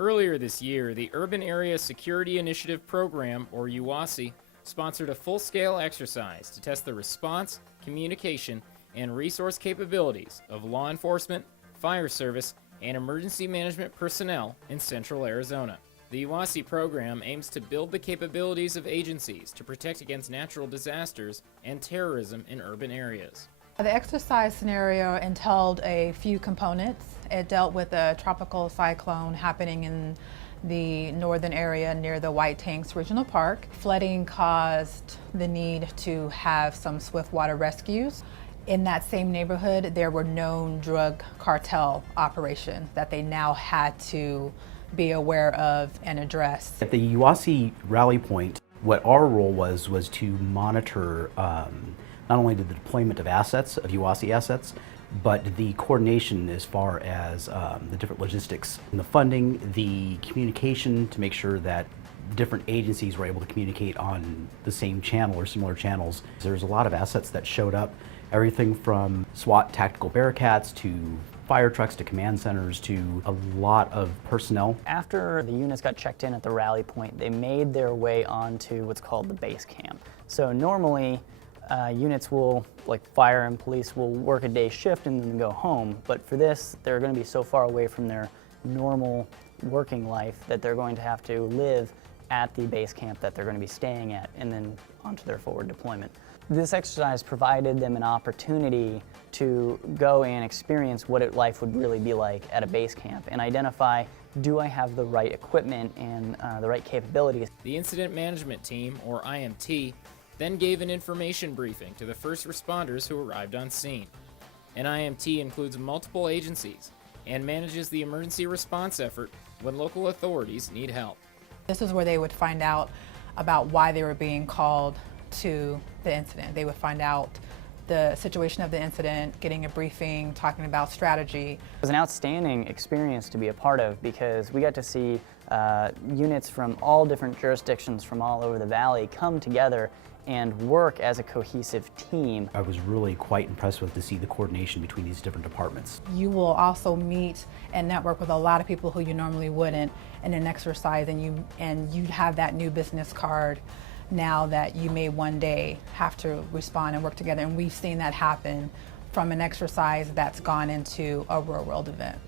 Earlier this year, the Urban Area Security Initiative Program, or UASI, sponsored a full-scale exercise to test the response, communication, and resource capabilities of law enforcement, fire service, and emergency management personnel in central Arizona. The UASI program aims to build the capabilities of agencies to protect against natural disasters and terrorism in urban areas. The exercise scenario entailed a few components. It dealt with a tropical cyclone happening in the northern area near the White Tanks Regional Park. Flooding caused the need to have some swift water rescues. In that same neighborhood, there were known drug cartel operations that they now had to be aware of and address. At the UASI rally point, what our role was to monitor not only the deployment of assets, of UASI assets, but the coordination as far as the different logistics and the funding, the communication to make sure that different agencies were able to communicate on the same channel or similar channels. There's a lot of assets that showed up, everything from SWAT tactical Bearcats to fire trucks to command centers to a lot of personnel. After the units got checked in at the rally point, they made their way onto what's called the base camp. So normally, units will, like fire and police, will work a day shift and then go home. But for this, they're going to be so far away from their normal working life that they're going to have to live at the base camp that they're going to be staying at and then onto their forward deployment. This exercise provided them an opportunity to go and experience what life would really be like at a base camp and identify, do I have the right equipment and the right capabilities? The Incident Management Team, or IMT, then gave an information briefing to the first responders who arrived on scene. An IMT includes multiple agencies and manages the emergency response effort when local authorities need help. This is where they would find out about why they were being called to the incident. They would find out the situation of the incident, getting a briefing, talking about strategy. It was an outstanding experience to be a part of because we got to see units from all different jurisdictions from all over the valley come together and work as a cohesive team. I was really quite impressed with to see the coordination between these different departments. You will also meet and network with a lot of people who you normally wouldn't in an exercise, and you have that new business card now that you may one day have to respond and work together. And we've seen that happen from an exercise that's gone into a real world event.